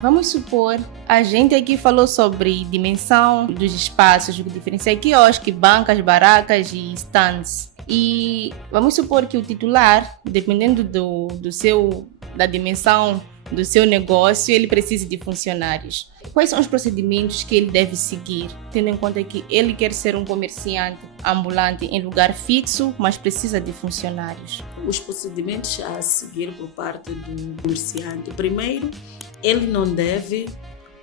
Vamos supor, a gente aqui falou sobre dimensão dos espaços, o que diferencia quiosque, bancas, barracas e stands. E vamos supor que o titular, dependendo da dimensão do seu negócio, ele precisa de funcionários. Quais são os procedimentos que ele deve seguir, tendo em conta que ele quer ser um comerciante ambulante em lugar fixo, mas precisa de funcionários? Os procedimentos a seguir por parte do comerciante. Primeiro, ele não deve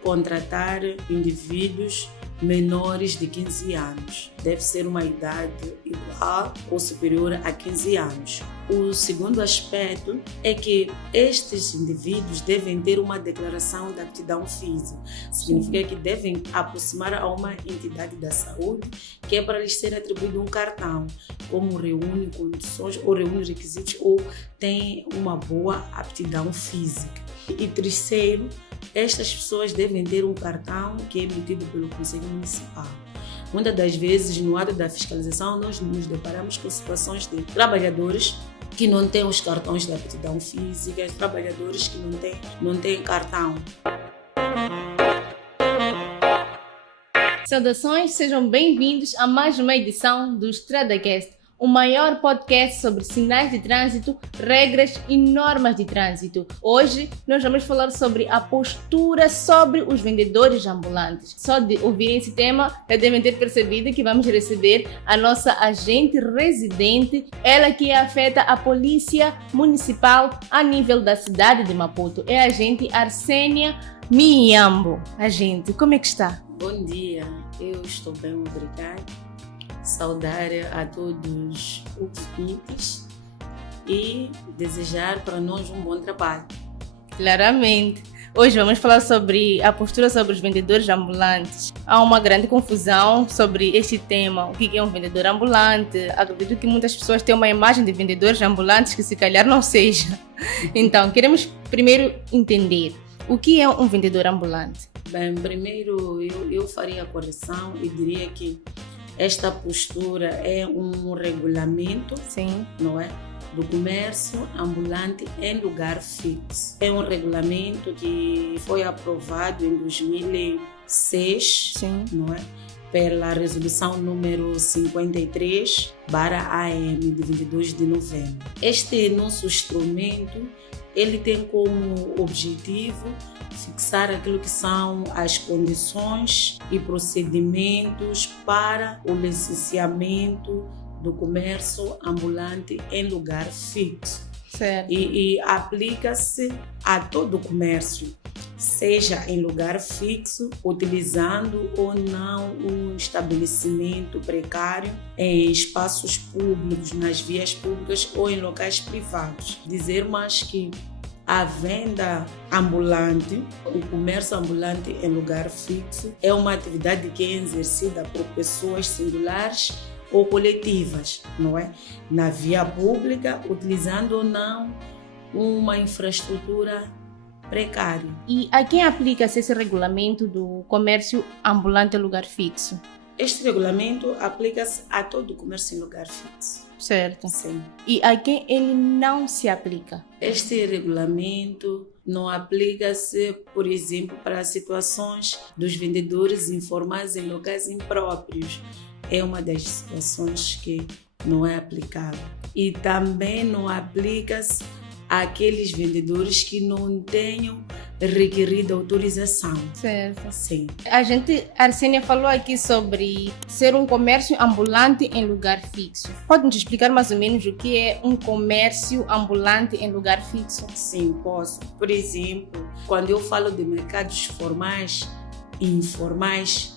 contratar indivíduos menores de 15 anos. Deve ser uma idade igual ou superior a 15 anos. O segundo aspecto é que estes indivíduos devem ter uma declaração de aptidão física. Significa que devem aproximar a uma entidade da saúde, que é para lhes ser atribuído um cartão, como reúne condições ou reúne requisitos ou tem uma boa aptidão física. E terceiro, estas pessoas devem ter um cartão que é emitido pelo Conselho Municipal. Muitas das vezes, no ato da fiscalização, nós nos deparamos com situações de trabalhadores que não têm os cartões de aptidão física, trabalhadores que não têm cartão. Saudações, sejam bem-vindos a mais uma edição do StradaCast, o maior podcast sobre sinais de trânsito, regras e normas de trânsito. Hoje nós vamos falar sobre a postura sobre os vendedores ambulantes. Só de ouvirem esse tema, já devem ter percebido que vamos receber a nossa agente residente, ela que afeta a Polícia Municipal a nível da cidade de Maputo. É a agente Arsênia Miambo. Agente, como é que está? Bom dia, eu estou bem, obrigada. Saudar a todos os ouvintes e desejar para nós um bom trabalho. Claramente. Hoje vamos falar sobre a postura sobre os vendedores ambulantes. Há uma grande confusão sobre este tema. O que é um vendedor ambulante? Acredito que muitas pessoas têm uma imagem de vendedores ambulantes que se calhar não seja. Então, queremos primeiro entender o que é um vendedor ambulante. Bem, primeiro eu faria a correção e diria que esta postura é um regulamento, Sim, não é, do comércio ambulante em lugar fixo. É um regulamento que foi aprovado em 2006, sim, não é, pela resolução número 53/AM de 22 de novembro. Este nosso instrumento, ele tem como objetivo fixar aquilo que são as condições e procedimentos para o licenciamento do comércio ambulante em lugar fixo. certo. E aplica-se a todo o comércio, seja em lugar fixo, utilizando ou não um estabelecimento precário em espaços públicos, nas vias públicas ou em locais privados. Dizer mais que a venda ambulante, o comércio ambulante em lugar fixo, é uma atividade que é exercida por pessoas singulares ou coletivas, não é? Na via pública, utilizando ou não uma infraestrutura precária. E a quem aplica-se esse regulamento do comércio ambulante em lugar fixo? Este regulamento aplica-se a todo o comércio em lugar fixo. Certo. Sim. E a quem ele não se aplica? Este regulamento não aplica-se, por exemplo, para situações dos vendedores informais em locais impróprios. É uma das situações que não é aplicável. E também não aplica-se àqueles vendedores que não tenham requerida autorização. Certo. Sim. A gente, Arsênia, falou aqui sobre ser um comércio ambulante em lugar fixo. Pode nos explicar mais ou menos o que é um comércio ambulante em lugar fixo? Sim, posso. Por exemplo, quando eu falo de mercados formais e informais,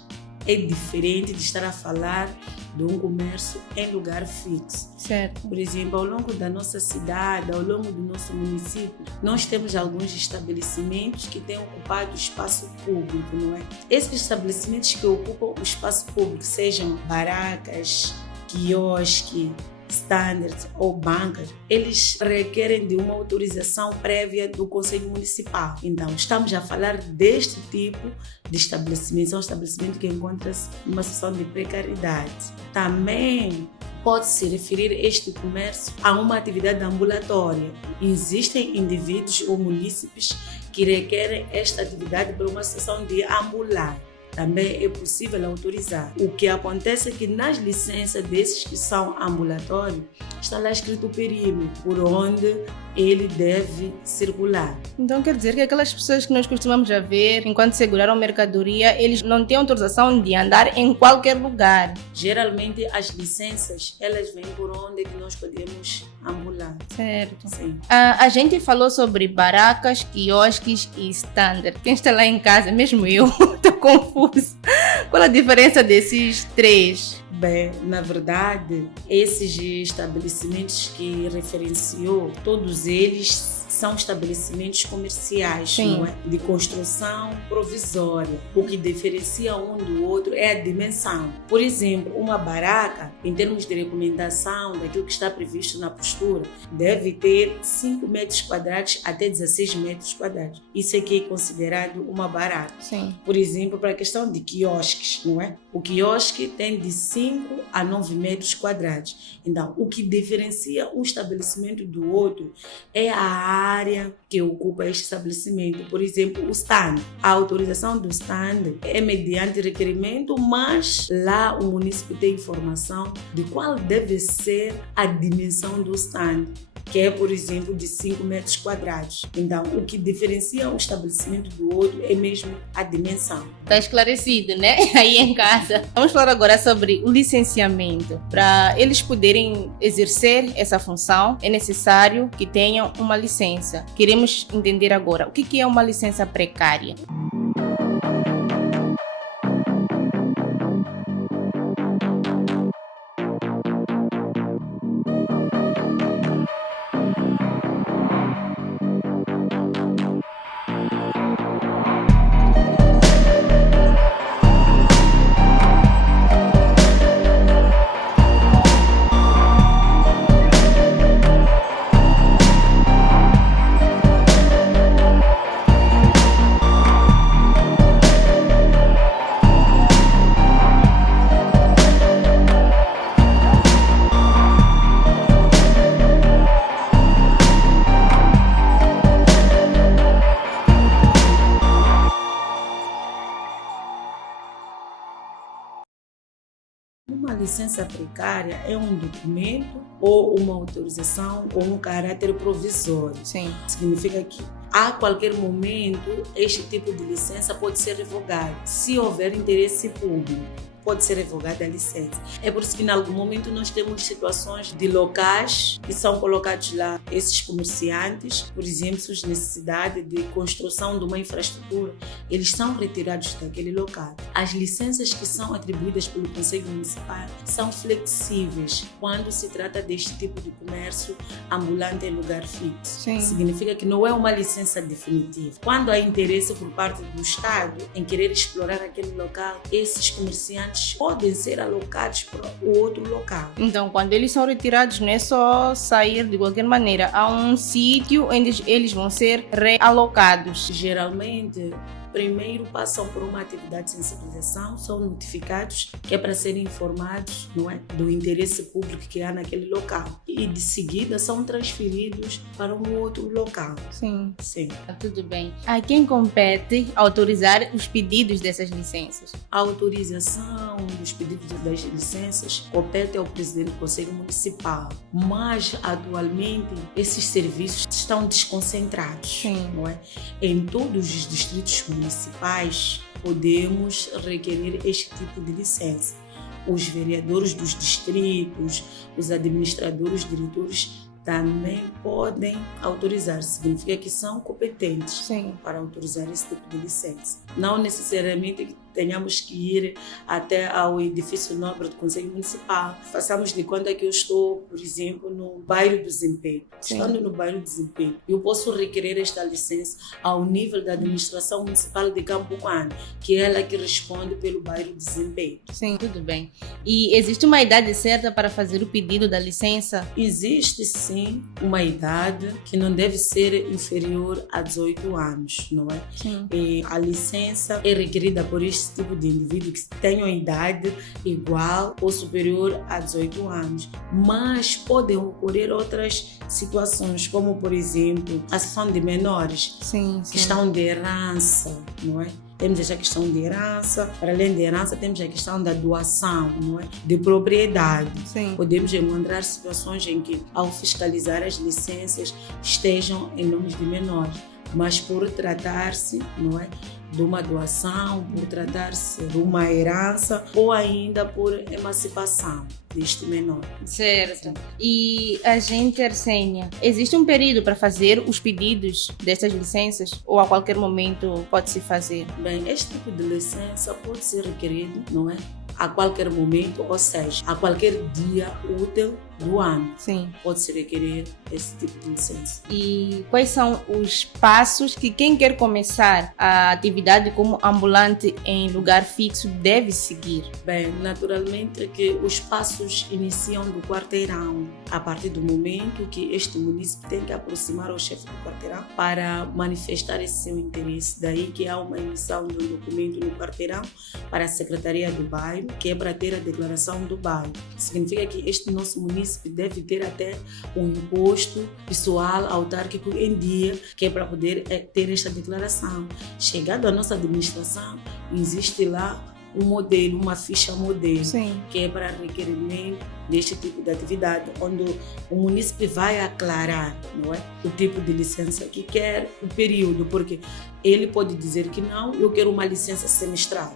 é diferente de estar a falar de um comércio em lugar fixo. Certo. Por exemplo, ao longo da nossa cidade, ao longo do nosso município, nós temos alguns estabelecimentos que têm ocupado o espaço público, não é? Esses estabelecimentos que ocupam o espaço público, sejam barracas, quiosque, standards ou bancas, eles requerem de uma autorização prévia do Conselho Municipal. Então, estamos a falar deste tipo de estabelecimento. É um estabelecimento que encontra-se numa situação de precariedade. Também pode-se referir este comércio a uma atividade ambulatória. Existem indivíduos ou munícipes que requerem esta atividade para uma situação de ambular. Também é possível autorizar. O que acontece é que nas licenças desses que são ambulatórios, está lá escrito o perímetro por onde ele deve circular. Então quer dizer que aquelas pessoas que nós costumamos já ver enquanto seguraram mercadoria, eles não têm autorização de andar em qualquer lugar. Geralmente as licenças, elas vêm por onde que nós podemos ambular. Certo. Sim. A gente falou sobre barracas, quiosques e standard. Quem está lá em casa, mesmo eu, estou confuso. Qual a diferença desses três? Bem, na verdade, esses estabelecimentos que referenciou, todos eles são estabelecimentos comerciais, Sim. não é? De construção provisória. O que diferencia um do outro é a dimensão. Por exemplo, uma barraca, em termos de recomendação daquilo que está previsto na postura, deve ter 5 metros quadrados até 16 metros quadrados. Isso aqui é considerado uma barraca. Sim. Por exemplo, para a questão de quiosques, não é? O quiosque tem de 5 a 9 metros quadrados. Então, o que diferencia um estabelecimento do outro é a área que ocupa este estabelecimento. Por exemplo, o stand. A autorização do stand é mediante requerimento, mas lá o município tem informação de qual deve ser a dimensão do stand, que é, por exemplo, de 5 metros quadrados. Então, o que diferencia um estabelecimento do outro é mesmo a dimensão. Está esclarecido, né? Aí em casa. Vamos falar agora sobre o licenciamento. Para eles poderem exercer essa função, é necessário que tenham uma licença. Queremos entender agora o que é uma licença precária. Uma licença precária é um documento ou uma autorização com um caráter provisório. Sim. Significa que a qualquer momento este tipo de licença pode ser revogado. Se houver interesse público, pode ser revogada a licença. É por isso que em algum momento nós temos situações de locais que são colocados lá, esses comerciantes, por exemplo, suas necessidades de construção de uma infraestrutura, eles são retirados daquele local. As licenças que são atribuídas pelo Conselho Municipal são flexíveis quando se trata deste tipo de comércio ambulante em lugar fixo. Sim. Significa que não é uma licença definitiva. Quando há interesse por parte do Estado em querer explorar aquele local, esses comerciantes podem ser alocados para o outro local. Então, quando eles são retirados, não é só sair de qualquer maneira. Há um sítio onde eles vão ser realocados. Geralmente, primeiro passam por uma atividade de sensibilização, são notificados que é para serem informados, não é, do interesse público que há naquele local. E de seguida são transferidos para um outro local. Sim. Sim. Tudo bem. A quem compete autorizar os pedidos dessas licenças? A autorização dos pedidos das licenças compete ao presidente do Conselho Municipal, mas atualmente esses serviços estão desconcentrados. Sim. Não é? Em todos os distritos municipais podemos requerer este tipo de licença. Os vereadores dos distritos, os administradores, diretores também podem autorizar. Significa que são competentes. Sim. Para autorizar esse tipo de licença. Não necessariamente tenhamos que ir até ao edifício nobre do Conselho Municipal. Façamos de conta que eu estou, por exemplo, no bairro do Desempenho. Estando no bairro do Desempenho, eu posso requerer esta licença ao nível da administração municipal de Campo Mano, que é ela que responde pelo bairro do Desempenho. Sim, tudo bem. E existe uma idade certa para fazer o pedido da licença? Existe sim uma idade que não deve ser inferior a 18 anos, não é? Sim. E a licença é requerida por este tipo de indivíduo que tenham idade igual ou superior a 18 anos. Mas podem ocorrer outras situações, como por exemplo a ação de menores, Sim. questão de herança, não é? Temos essa questão de herança, para além de herança temos a questão da doação, não é? De propriedade. Sim. Podemos encontrar situações em que, ao fiscalizar as licenças, estejam em nomes de menores, mas por tratar-se, não é, de uma doação, por tratar-se de uma herança ou ainda por emancipação deste menor. Certo. E a gente, Arsênia, existe um período para fazer os pedidos dessas licenças ou a qualquer momento pode-se fazer? Bem, este tipo de licença pode ser requerido, não é? A qualquer momento, ou seja, a qualquer dia útil do ano. Sim. Pode-se requerer esse tipo de licença. E quais são os passos que quem quer começar a atividade como ambulante em lugar fixo deve seguir? Bem, naturalmente que os passos iniciam do quarteirão, a partir do momento que este município tem que aproximar o chefe do quarteirão para manifestar esse seu interesse. Daí que há uma emissão de um documento no quarteirão para a Secretaria do Bairro, que é para ter a declaração do bairro. Significa que este nosso município deve ter até um imposto pessoal autárquico em dia, que é para poder ter esta declaração. Chegado à nossa administração, existe lá um modelo, uma ficha modelo, Sim. que é para requerimento deste tipo de atividade, onde o município vai aclarar, não é, o tipo de licença que quer, o período, porque ele pode dizer que não, eu quero uma licença semestral.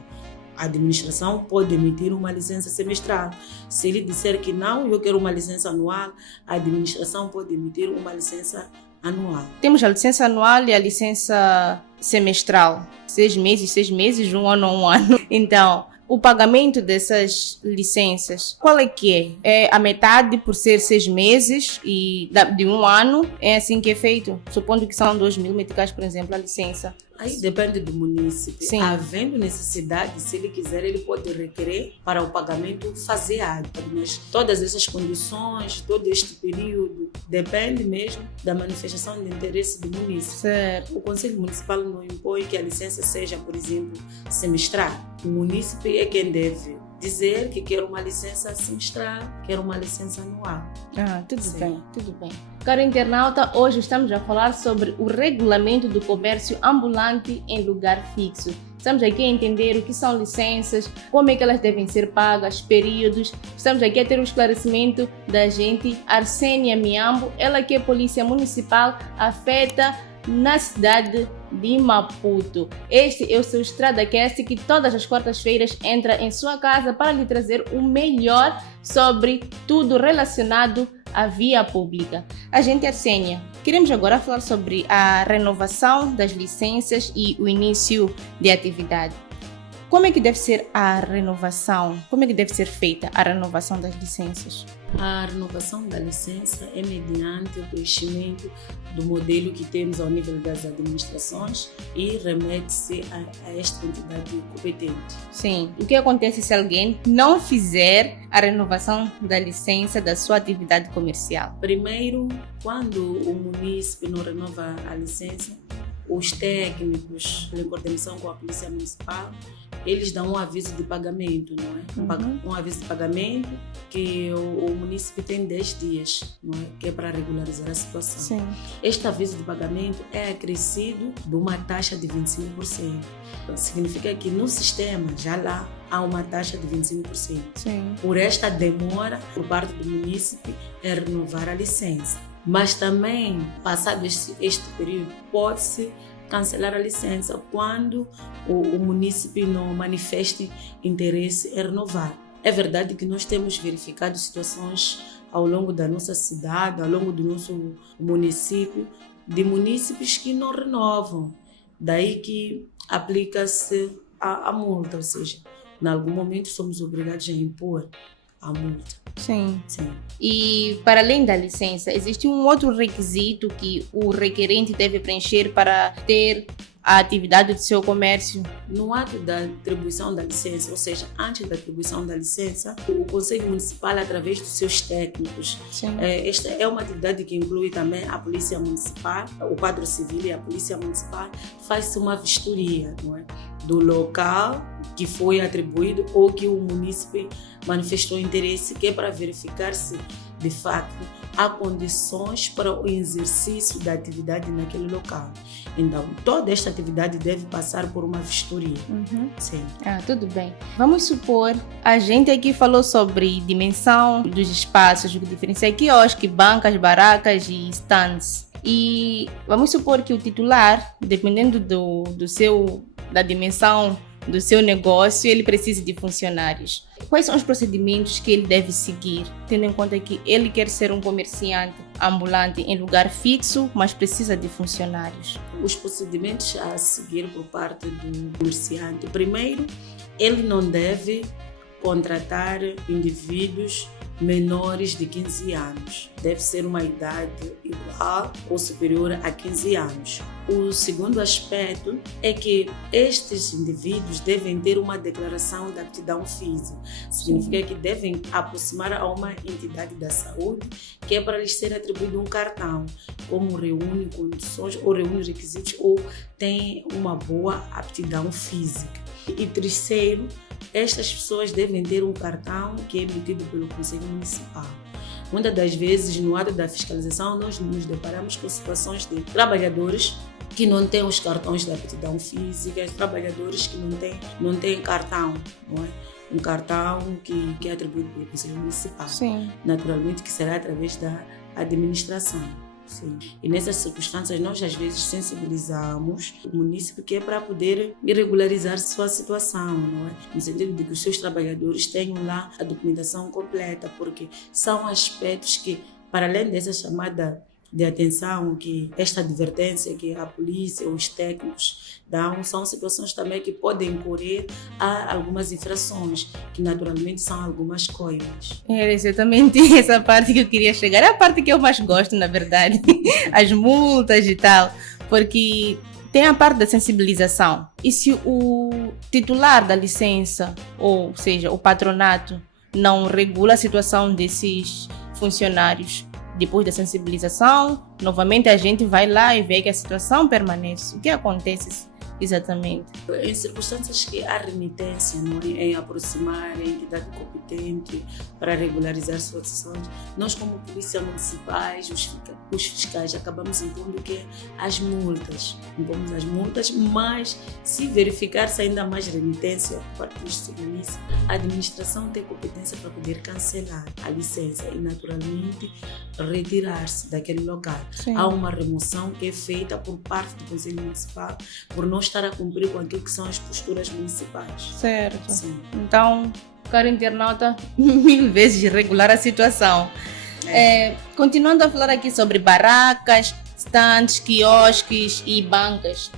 A administração pode emitir uma licença semestral. Se ele disser que não, eu quero uma licença anual, a administração pode emitir uma licença anual. Temos a licença anual e a licença semestral. 6 meses, um ano. Então, o pagamento dessas licenças, qual é que é? É a metade por ser 6 meses e de um ano? É assim que é feito? Supondo que são 2.000 meticais, por exemplo, a licença. Aí depende do município. Sim. Havendo necessidade, se ele quiser, ele pode requerer para o pagamento faseado. Mas todas essas condições, todo este período, depende mesmo da manifestação de interesse do município. Certo. O Conselho Municipal não impõe que a licença seja, por exemplo, semestral. O município é quem deve dizer que quer uma licença semestral, quer uma licença anual. Tudo Sim. bem, tudo bem. Caro internauta, hoje estamos a falar sobre o regulamento do comércio ambulante em lugar fixo. Estamos aqui a entender o que são licenças, como é que elas devem ser pagas, períodos. Estamos aqui a ter um esclarecimento da agente Arsênia Miambo, ela que é polícia municipal afeta na cidade de Maputo. Este é o seu StradaCast, que todas as quartas-feiras entra em sua casa para lhe trazer o melhor sobre tudo relacionado à via pública. Agente Arsênia, queremos agora falar sobre a renovação das licenças e o início de atividade. Como é que deve ser a renovação? Como é que deve ser feita a renovação das licenças? A renovação da licença é mediante o conhecimento do modelo que temos ao nível das administrações e remete-se a esta entidade competente. Sim. O que acontece se alguém não fizer a renovação da licença da sua atividade comercial? Primeiro, quando o município não renova a licença, os técnicos, em coordenação com a Polícia Municipal, eles dão um aviso de pagamento, não é? Um aviso de pagamento que o município tem 10 dias, não é? Que é para regularizar a situação. Sim. Este aviso de pagamento é acrescido de uma taxa de 25%. Então, significa que no sistema, já lá, há uma taxa de 25%. Sim. Por esta demora por parte do município em renovar a licença. Mas também, passado este período, pode-se cancelar a licença quando o município não manifeste interesse em renovar. É verdade que nós temos verificado situações ao longo da nossa cidade, ao longo do nosso município, de municípios que não renovam. Daí que aplica-se a multa, ou seja, em algum momento somos obrigados a impor a multa. Sim. Sim. E, para além da licença, existe um outro requisito que o requerente deve preencher para ter a atividade do seu comércio? No ato da atribuição da licença, ou seja, antes da atribuição da licença, o Conselho Municipal, através dos seus técnicos, esta é uma atividade que inclui também a Polícia Municipal, o quadro civil e a Polícia Municipal, faz-se uma vistoria, não é? Do local que foi atribuído ou que o munícipe manifestou interesse, que é para verificar se, de fato, há condições para o exercício da atividade naquele local. Então, toda esta atividade deve passar por uma vistoria. Sim. Tudo bem. Vamos supor, a gente aqui falou sobre dimensão dos espaços, o que diferencia quiosque, bancas, barracas e stands. E vamos supor que o titular, dependendo da dimensão do seu negócio, ele precisa de funcionários. Quais são os procedimentos que ele deve seguir, tendo em conta que ele quer ser um comerciante ambulante em lugar fixo, mas precisa de funcionários? Os procedimentos a seguir por parte do comerciante. Primeiro, ele não deve contratar indivíduos menores de 15 anos. Deve ser uma idade igual ou superior a 15 anos. O segundo aspecto é que estes indivíduos devem ter uma declaração de aptidão física. Significa que devem aproximar a uma entidade da saúde, que é para lhes ser atribuído um cartão, como reúne condições ou reúne requisitos ou tem uma boa aptidão física. E terceiro, estas pessoas devem ter um cartão que é emitido pelo Conselho Municipal. Muitas das vezes, no ato da fiscalização, nós nos deparamos com situações de trabalhadores que não têm os cartões de aptidão física, trabalhadores que não têm cartão, não é? Um cartão que é atribuído pelo Conselho Municipal. Sim. Naturalmente que será através da administração. Sim. E nessas circunstâncias nós às vezes sensibilizamos o município que é para poder regularizar sua situação, não é? No sentido de que os seus trabalhadores tenham lá a documentação completa, porque são aspectos que, para além dessa chamada de atenção, que esta advertência que a polícia, os técnicos dão, são situações também que podem incorrer a algumas infrações, que naturalmente são algumas coimas. É exatamente essa parte que eu queria chegar. É a parte que eu mais gosto, na verdade. As multas e tal. Porque tem a parte da sensibilização. E se o titular da licença, ou seja, o patronato, não regula a situação desses funcionários, depois da sensibilização, novamente a gente vai lá e vê que a situação permanece. O que acontece exatamente? Em circunstâncias que há renitência, não é? Em aproximar a entidade competente para regularizar suas ações, nós como polícia municipais, os fiscais, acabamos impondo as multas. Impomos as multas, mas se verificar-se ainda mais renitência por parte dos municípios, a administração tem competência para poder cancelar a licença e naturalmente retirar-se daquele local. Sim. Há uma remoção que é feita por parte do Conselho Municipal por não estar a cumprir com aquilo que são as posturas municipais. Certo. Sim. Então, caro internauta, 1000 vezes regular a situação. Continuando a falar aqui sobre barracas, stands, quiosques e bancas,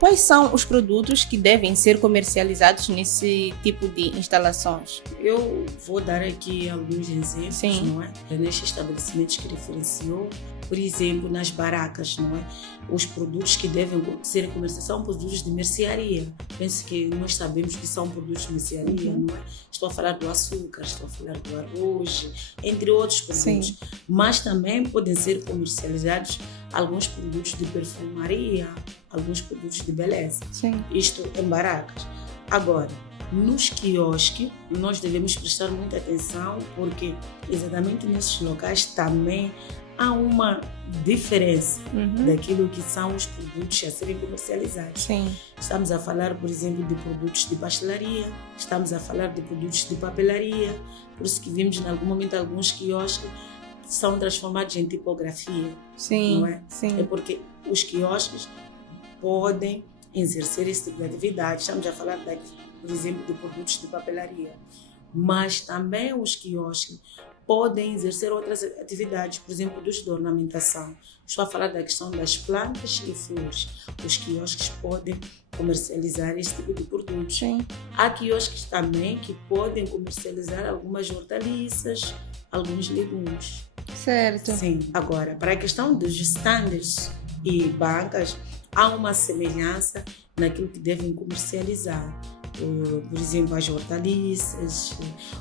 quais são os produtos que devem ser comercializados nesse tipo de instalações? Eu vou dar aqui alguns exemplos, Sim. não é? Nestes estabelecimentos que referenciou, por exemplo, nas barracas, não é? Os produtos que devem ser comercializados são produtos de mercearia. Penso que nós sabemos que são produtos de mercearia, não é? Estou a falar do açúcar, estou a falar do arroz, entre outros produtos. Sim. Mas também podem ser comercializados alguns produtos de perfumaria, alguns produtos de beleza. Sim. Isto em barracas. Agora, nos quiosques, nós devemos prestar muita atenção porque exatamente nesses locais também há uma diferença daquilo que são os produtos a serem comercializados. Sim. Estamos a falar, por exemplo, de produtos de pastelaria, estamos a falar de produtos de papelaria, por isso que vimos em algum momento alguns quiosques são transformados em tipografia. Sim. Não é? Sim. É porque os quiosques podem exercer esse tipo de atividade. Estamos a falar, por exemplo, de produtos de papelaria. Mas também os quiosques podem exercer outras atividades, por exemplo, de ornamentação. Estou a falar da questão das plantas e flores. Os quiosques podem comercializar esse tipo de produtos. Sim. Há quiosques também que podem comercializar algumas hortaliças, alguns legumes. Certo. Sim. Agora, para a questão dos stands e bancas, há uma semelhança naquilo que devem comercializar. Por exemplo, as hortaliças,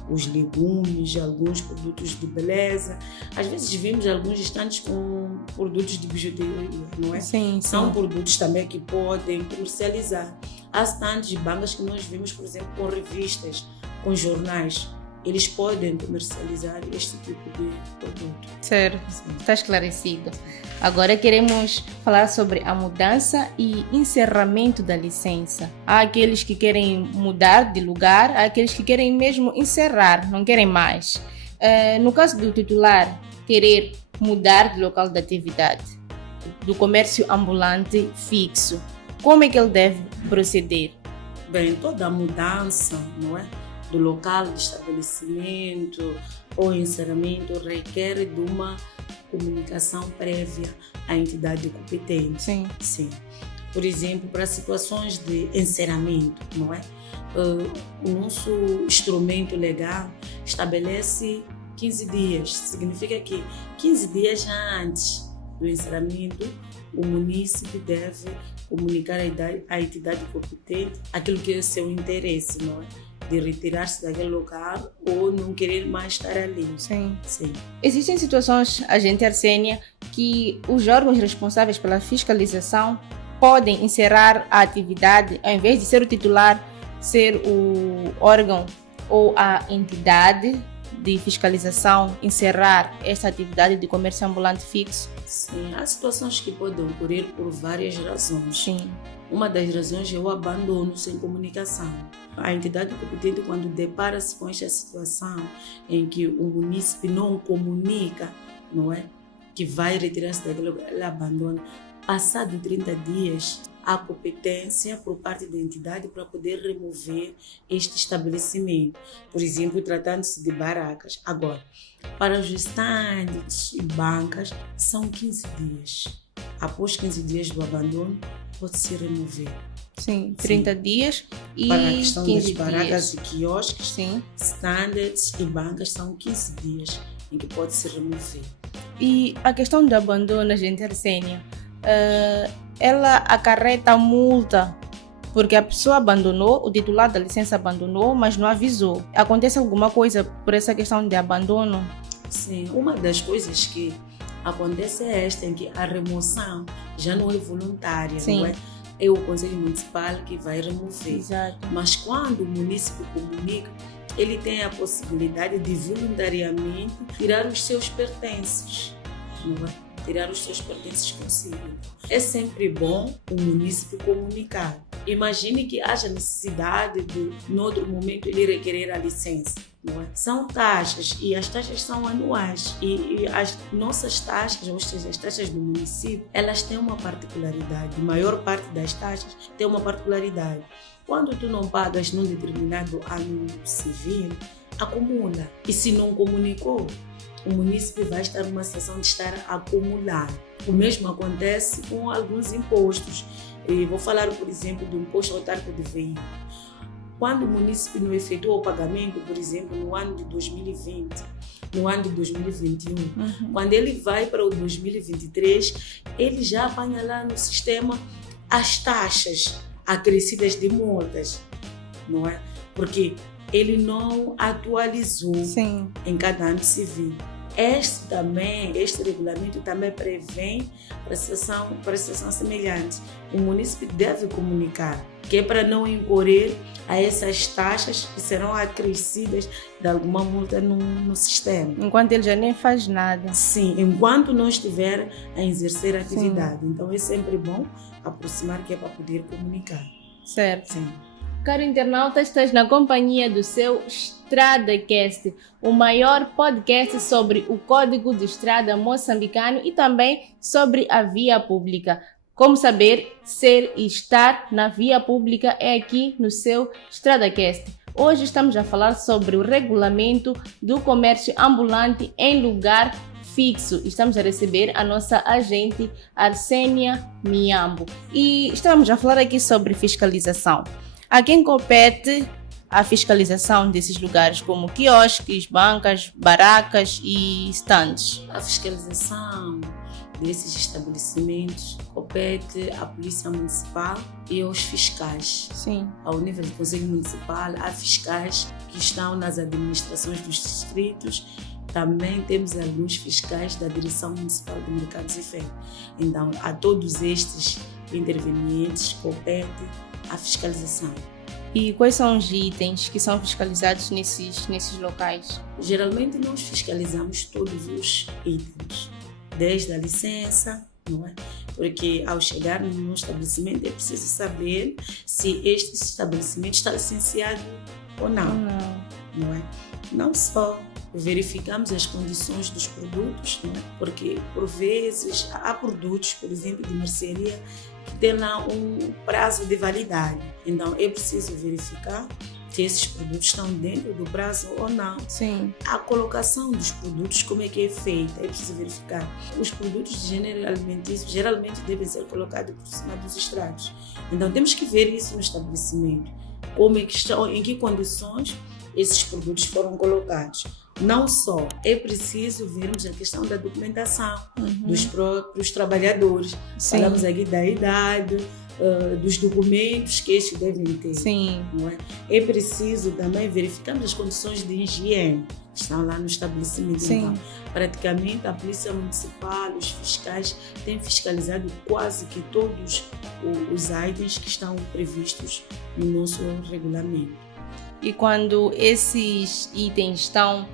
os legumes, alguns produtos de beleza. Às vezes vemos alguns estandes com produtos de bijuteria, não é? Sim, São sim. produtos também que podem comercializar. Há estandes de bancas que nós vemos, por exemplo, com revistas, com jornais. Eles podem comercializar este tipo de produto. Certo, Sim. está esclarecido. Agora queremos falar sobre a mudança e encerramento da licença. Há aqueles que querem mudar de lugar, há aqueles que querem mesmo encerrar, não querem mais. No caso do titular querer mudar de local de atividade, do comércio ambulante fixo, como é que ele deve proceder? Bem, toda mudança, não é, do local de estabelecimento ou encerramento requer de uma comunicação prévia à entidade competente. Sim. Sim. Por exemplo, para situações de encerramento, não é? O nosso instrumento legal estabelece 15 dias. Significa que 15 dias antes do encerramento, o munícipe deve comunicar à entidade competente aquilo que é o seu interesse, não é? De retirar-se daquele local ou não querer mais estar ali. Sim. Sim. Existem situações, agente Arsênia, que os órgãos responsáveis pela fiscalização podem encerrar a atividade, ao invés de ser o titular, ser o órgão ou a entidade de fiscalização encerrar essa atividade de comércio ambulante fixo? Sim, há situações que podem ocorrer por várias razões. Sim. Uma das razões é o abandono sem comunicação. A entidade competente, quando depara-se com esta situação em que o munícipe não comunica, não é, que vai retirar-se daquele lugar, ele abandona. Passado 30 dias, há competência por parte da entidade para poder remover este estabelecimento. Por exemplo, tratando-se de barracas. Agora, para os estandes e bancas, são 15 dias. Após 15 dias do abandono, pode-se remover. Sim, 30 dias e para a questão 15 das barracas dias. e quiosques, Sim. standards e bancas são 15 dias em que pode-se remover. E a questão do abandono, gente Arsênia, ela acarreta multa porque a pessoa abandonou, o titular da licença abandonou, mas não avisou. Acontece alguma coisa por essa questão de abandono? Sim, uma das coisas que acontece é esta, em que a remoção já não é voluntária, Sim. não é? É o Conselho Municipal que vai remover. Exato. Mas quando o município comunica, ele tem a possibilidade de voluntariamente tirar os seus pertences, não é? Tirar os seus pertences consigo. É sempre bom o município comunicar. Imagine que haja necessidade de, em outro momento, ele requerer a licença. Não é? São taxas e as taxas são anuais e as nossas taxas, ou seja, as taxas do município, elas têm uma particularidade. A maior parte das taxas tem uma particularidade. Quando tu não pagas num determinado ano civil, acumula. E se não comunicou, o município vai estar numa situação de estar a acumular. O mesmo acontece com alguns impostos. Eu vou falar, por exemplo, do imposto autárquico de veículo. Quando o município não efetuou o pagamento, por exemplo, no ano de 2020, no ano de 2021, quando ele vai para o 2023, ele já apanha lá no sistema as taxas acrescidas de multas, não é? Porque ele não atualizou. Sim. Em cada ano civil. Este regulamento também prevê prestação semelhante. O município deve comunicar, que é para não incorrer a essas taxas que serão acrescidas de alguma multa no sistema. Enquanto ele já nem faz nada. Sim, enquanto não estiver a exercer a atividade. Sim. Então é sempre bom aproximar, que é para poder comunicar. Certo. Sim. Caro internauta, estás na companhia do seu EstradaCast, o maior podcast sobre o Código de Estrada moçambicano e também sobre a via pública. Como saber, ser e estar na via pública é aqui no seu EstradaCast. Hoje estamos a falar sobre o regulamento do comércio ambulante em lugar fixo. Estamos a receber a nossa agente Arsênia Miambo. E estamos a falar aqui sobre fiscalização. A quem compete a fiscalização desses lugares, como quiosques, bancas, barracas e estandes? A fiscalização desses estabelecimentos compete à Polícia Municipal e aos fiscais. Sim. Ao nível do Conselho Municipal, há fiscais que estão nas administrações dos distritos. Também temos alguns fiscais da Direção Municipal de Mercados e Feiras. Então, a todos estes intervenientes compete a fiscalização. E quais são os itens que são fiscalizados nesses locais? Geralmente nós fiscalizamos todos os itens, desde a licença, não é? Porque ao chegar no estabelecimento é preciso saber se este estabelecimento está licenciado ou não. Não é? Não só verificamos as condições dos produtos, não é? Porque por vezes há produtos, por exemplo, de mercearia que tem lá um prazo de validade. Então é preciso verificar se esses produtos estão dentro do prazo ou não. Sim. A colocação dos produtos, como é que é feita? É preciso verificar. Os produtos de gênero alimentício geralmente devem ser colocados por cima dos estrados. Então temos que ver isso no estabelecimento. Como é que estão, em que condições esses produtos foram colocados. Não só é preciso vermos a questão da documentação dos próprios trabalhadores. Sim. Falamos aqui da idade, dos documentos que estes devem ter. Sim. Não é? É preciso também verificarmos as condições de higiene que estão lá no estabelecimento. Sim. Então, praticamente a Polícia Municipal, os fiscais têm fiscalizado quase que todos os itens que estão previstos no nosso regulamento. E quando esses itens estão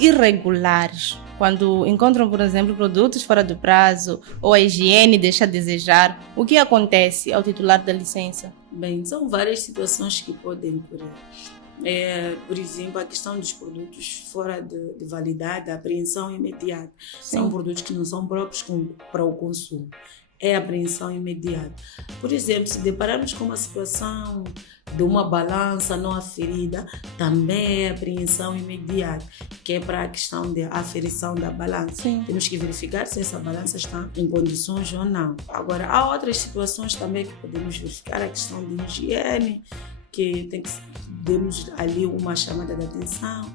irregulares, quando encontram, por exemplo, produtos fora do prazo ou a higiene deixa a desejar, o que acontece ao titular da licença? Bem, são várias situações que podem ocorrer. Por exemplo, a questão dos produtos fora de validade, a apreensão imediata. Sim. São produtos que não são próprios para o consumo. É apreensão imediata. Por exemplo, se depararmos com uma situação de uma balança não aferida, também é apreensão imediata, que é para a questão da aferição da balança. Sim. Temos que verificar se essa balança está em condições ou não. Agora, há outras situações também que podemos verificar, a questão de higiene, que demos ali uma chamada de atenção,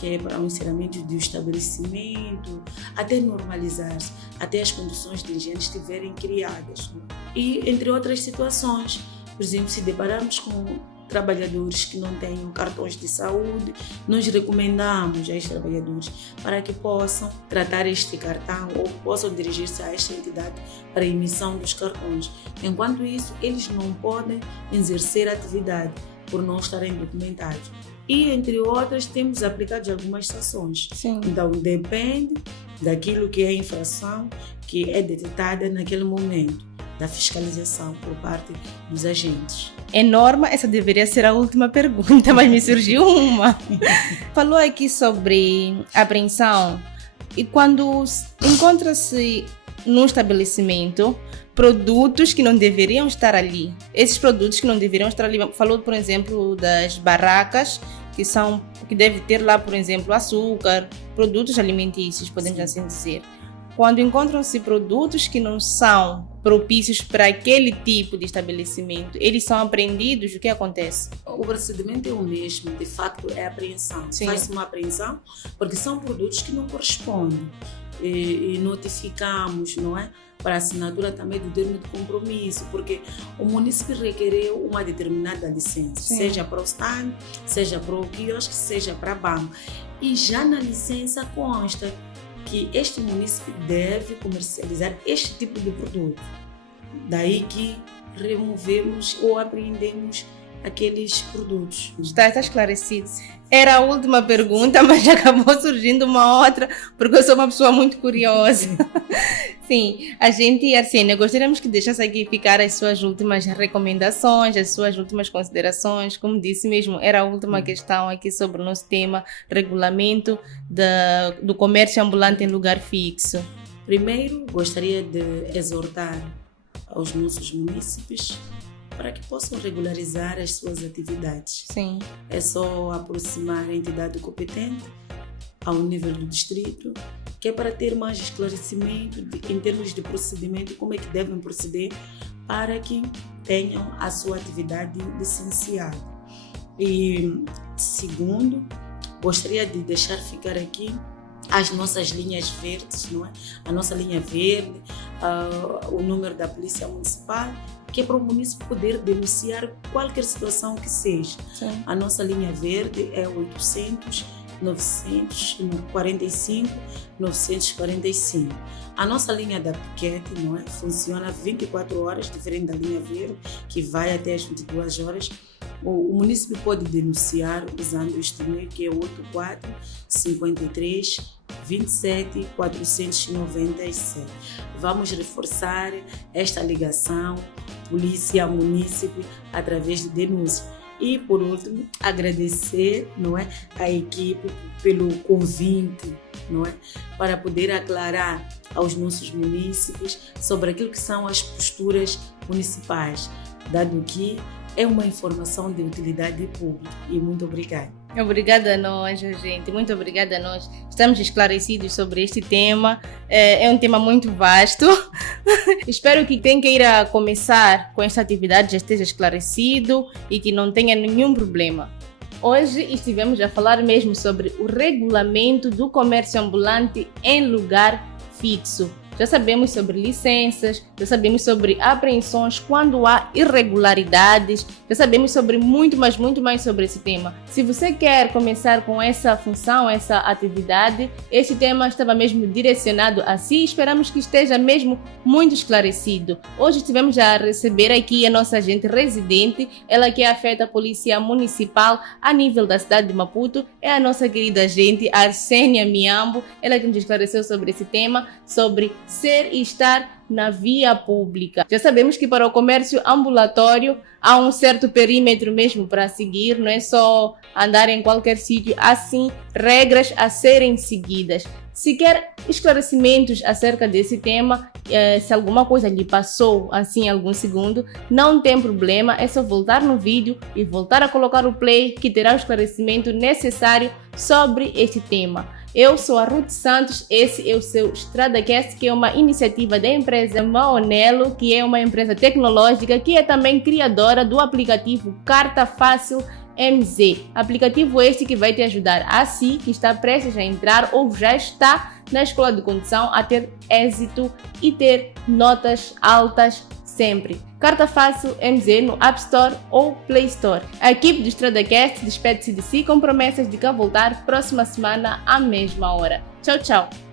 que é para o encerramento do estabelecimento, até normalizar-se, até as condições de higiene estiverem criadas. E entre outras situações, por exemplo, se depararmos com trabalhadores que não tenham cartões de saúde, nós recomendamos a estes trabalhadores para que possam tratar este cartão ou possam dirigir-se a esta entidade para a emissão dos cartões. Enquanto isso, eles não podem exercer atividade por não estarem documentados. E, entre outras, temos aplicado algumas sanções. Sim. Então, depende daquilo que é a infração que é detectada naquele momento, da fiscalização por parte dos agentes. É norma, essa deveria ser a última pergunta, mas me surgiu uma. Falou aqui sobre apreensão e quando encontra-se num estabelecimento produtos que não deveriam estar ali. Esses produtos que não deveriam estar ali, falou, por exemplo, das barracas, que deve ter lá, por exemplo, açúcar, produtos alimentícios, podemos assim dizer. Quando encontram-se produtos que não são propícios para aquele tipo de estabelecimento, eles são apreendidos, o que acontece? O procedimento é o mesmo, de facto é apreensão. Faz-se uma apreensão porque são produtos que não correspondem. E notificamos, não é? Para a assinatura também do termo de compromisso, porque o município requereu uma determinada licença, Sim. seja para o stand, seja para o quiosque, seja para a banca. E já na licença consta que este município deve comercializar este tipo de produto. Daí que removemos ou apreendemos aqueles produtos. Está esclarecido. Era a última pergunta, mas já acabou surgindo uma outra, porque eu sou uma pessoa muito curiosa. Sim, a gente, Arsênia, gostaríamos que deixasse aqui ficar as suas últimas recomendações, as suas últimas considerações. Como disse mesmo, era a última questão aqui sobre o nosso tema, regulamento do comércio ambulante em lugar fixo. Primeiro, gostaria de exortar aos nossos munícipes para que possam regularizar as suas atividades. Sim. É só aproximar a entidade competente ao nível do distrito, que é para ter mais esclarecimento em termos de procedimento, como é que devem proceder para que tenham a sua atividade licenciada. E segundo, gostaria de deixar ficar aqui as nossas linhas verdes, não é? A nossa linha verde, o número da Polícia Municipal, que é para o município poder denunciar qualquer situação que seja. Sim. A nossa linha verde é 800 945 945. A nossa linha da Piquete, não é? Funciona 24 horas, diferente da linha verde, que vai até as 22 horas. O município pode denunciar usando este e-mail, que é 84 53 27 497. Vamos reforçar esta ligação polícia-munícipe através de denúncia. E, por último, agradecer, não é, a equipe pelo convite, não é, para poder aclarar aos nossos munícipes sobre aquilo que são as posturas municipais, dado que é uma informação de utilidade pública. E muito obrigada. Obrigada a nós, gente. Muito obrigada a nós. Estamos esclarecidos sobre este tema. É um tema muito vasto. Espero que quem queira começar com esta atividade já esteja esclarecido e que não tenha nenhum problema. Hoje estivemos a falar mesmo sobre o regulamento do comércio ambulante em lugar fixo. Já sabemos sobre licenças, já sabemos sobre apreensões quando há irregularidades, já sabemos sobre muito mais sobre esse tema. Se você quer começar com essa função, essa atividade, este tema estava mesmo direcionado a si. Esperamos que esteja mesmo muito esclarecido. Hoje estivemos a receber aqui a nossa agente residente, ela que afeta a Polícia Municipal a nível da cidade de Maputo, é a nossa querida agente Arsênia Miambo, ela que nos esclareceu sobre esse tema, sobre ser e estar na via pública. Já sabemos que para o comércio ambulatório há um certo perímetro mesmo para seguir, não é só andar em qualquer sítio, há sim regras a serem seguidas. Se quer esclarecimentos acerca desse tema, se alguma coisa lhe passou assim em algum segundo, não tem problema, é só voltar no vídeo e voltar a colocar o play que terá o esclarecimento necessário sobre este tema. Eu sou a Ruth Santos, esse é o seu StradaCast, que é uma iniciativa da empresa Maonelo, que é uma empresa tecnológica que é também criadora do aplicativo Carta Fácil MZ. Aplicativo este que vai te ajudar a si, que está prestes a entrar ou já está na escola de condução, a ter êxito e ter notas altas sempre. Carta Fácil MZ no App Store ou Play Store. A equipe do StradaCast despede-se de si com promessas de cá voltar próxima semana à mesma hora. Tchau, tchau!